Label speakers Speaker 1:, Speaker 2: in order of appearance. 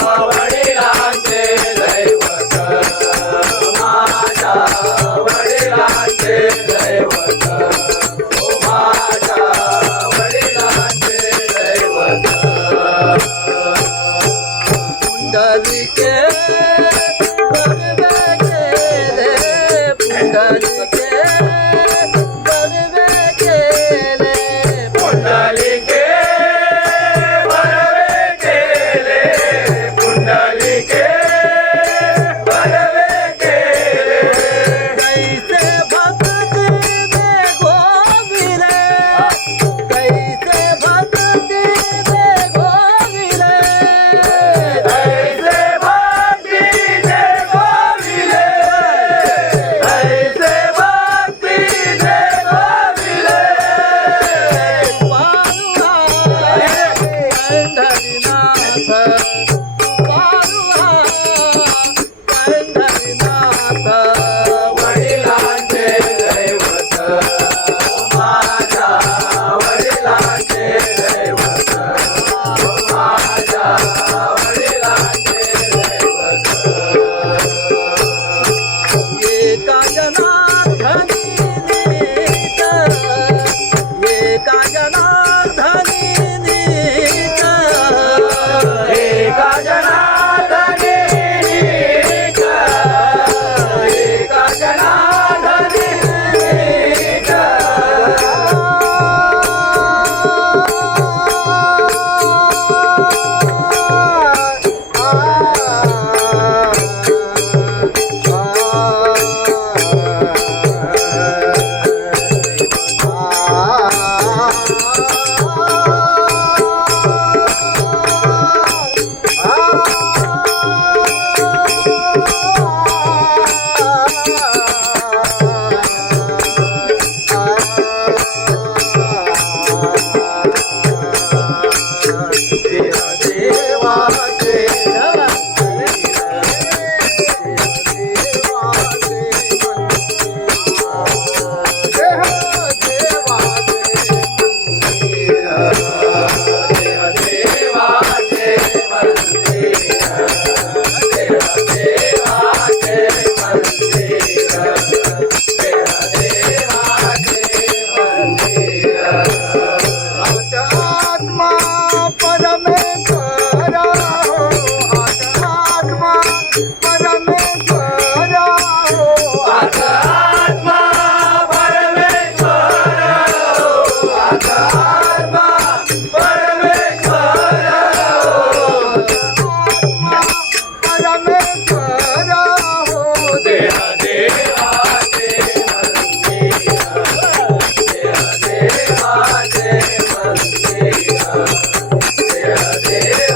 Speaker 1: Bravo. का
Speaker 2: जना धनी जना धनी निका जे
Speaker 1: गाजना धनी Yeah, yeah.